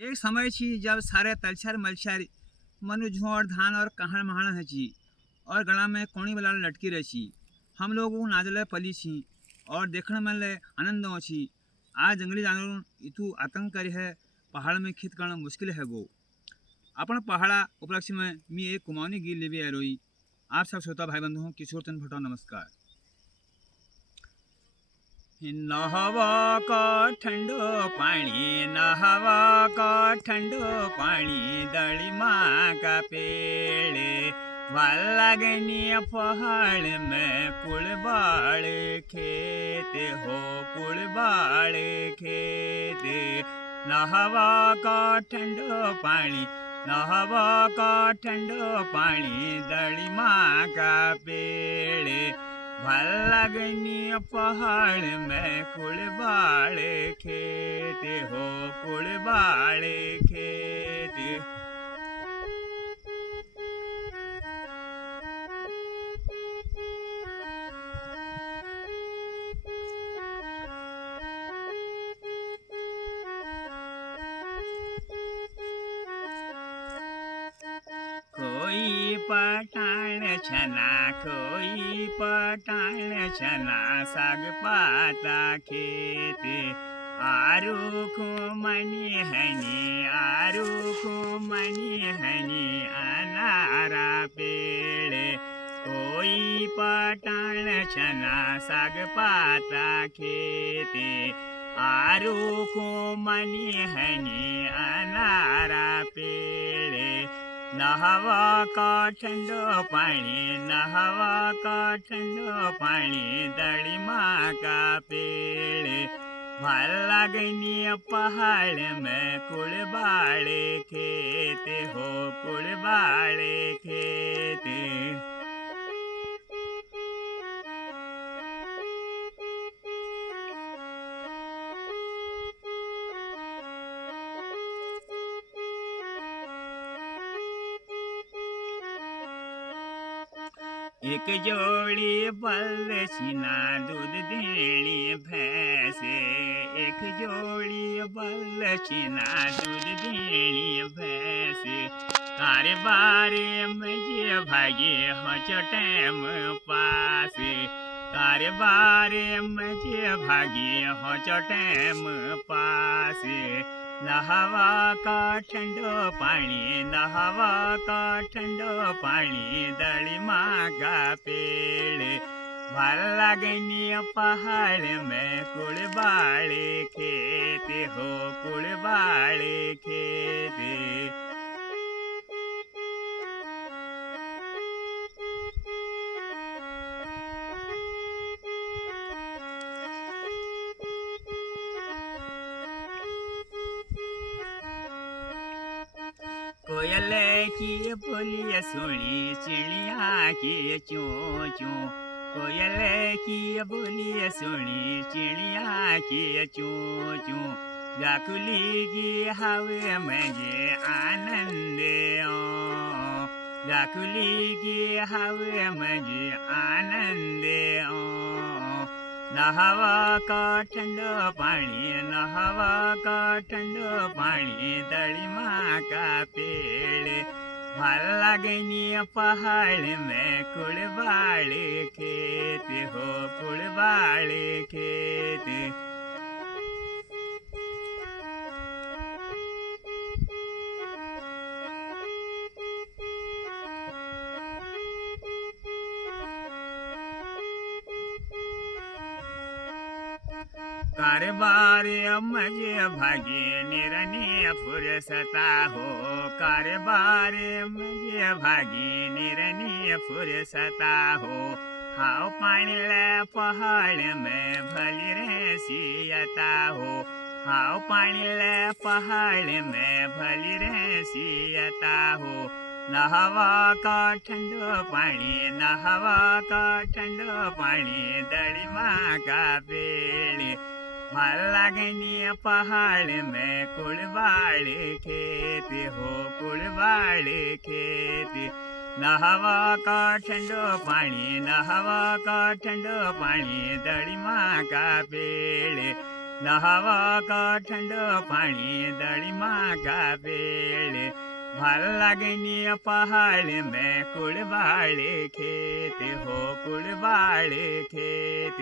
एक समय छी जब सारे तलछर मलछर मनु झोड़ धान और कहान महान है छी और गला में कोणी वाला लटकी रही छी। हम लोग वो नाजले पली छी और देखने में ले आनंद हो छी। आज जंगली जानवर इतु आतंक करी है पहाड़ में खित करना मुश्किल है वो। अपन पहाड़ा उपलक्ष्य में मी एक कुमाऊनी गीत लेवी रोई। आप सब श्रोता भाई बंधुओं किशोर चंद भट्टो नमस्कार। नहवा का ठंडो पानी नहवा का ठंडो पानी दड़ी माँ का पेड़ वालगनी पहाड़ में कुड़बाड़ खेत हो कुड़बाड़ खेत नहवा का ठंडो पानी नहवा का ठंडो पानी दड़ी माँ का पेड़ भलगनी पहाड़ में कुड़बाड़ खेत हो कुड़बाड़ खेत। कोई पठाण छना कोई पठाण छना साग पाता खेत आरू मनी हनी अनारा पेड़ कोई पठाण छना साग पाता खेत आरू मनी हनी अनारा पेड़ नहवा का ठंडो पानी नहवा का ठंडो पानी दड़ी माँ का पेड़ भलगनी पहाड़ में कुड़बाड़ खेत हो कुड़बाड़ खेत। एक जोड़ी बल छिना दूध देनी भैंसे एक जोड़ी बल छिना दूध देनी भैंसे कारोबारे मजे भागे हच टैम पासे कारोबारे मजे भागे हच टैम पासे नहवा का ठंडो पानी नहवा का ठंडो पानी दड़ी माँ का पेड़ भलगनी पहाड़ में कुड़बाड़ खेत हो कुड़बाड़ खेत। कोयल की बोलिए सुनी चिड़िया की चूँ चूँ कोयल की बोलिए सुनी चिड़िया की चूँ चूँ जाकुली की हवे में ये आनंद जाकुली की हवे में ये आनंद नहवा का ठंडो पानी नहवा का ठंडो पानी दड़ी माँ का पेड़ भलगनी पहाड़ में कुड़बाड़ खेत हो कुड़बाड़ खेत। कारोबारे मजे भागे निरने फुरसता हो कारोबारे मजे भागे निरने फुरसता हो हाव पानी ले पहाड़ में भली रे सियता हो हाव पानी ले पहाड़ में भली रे सियता हो नहवा का ठंडो पानी नहवा का ठंडो पानी दड़ी माँ का पेड़ भलगनी पहाड़ में कुड़बाड़ खेत हो कुड़बाड़ खेत नहवा का ठंडो पानी नहवा का ठंडो पानी दड़ी माँ का पेड़ नहावा का ठंडो पानी दड़ीमा का बेल भर लगनी पहाड़ में कुड़बाड़े खेत हो कुड़बाड़े खेत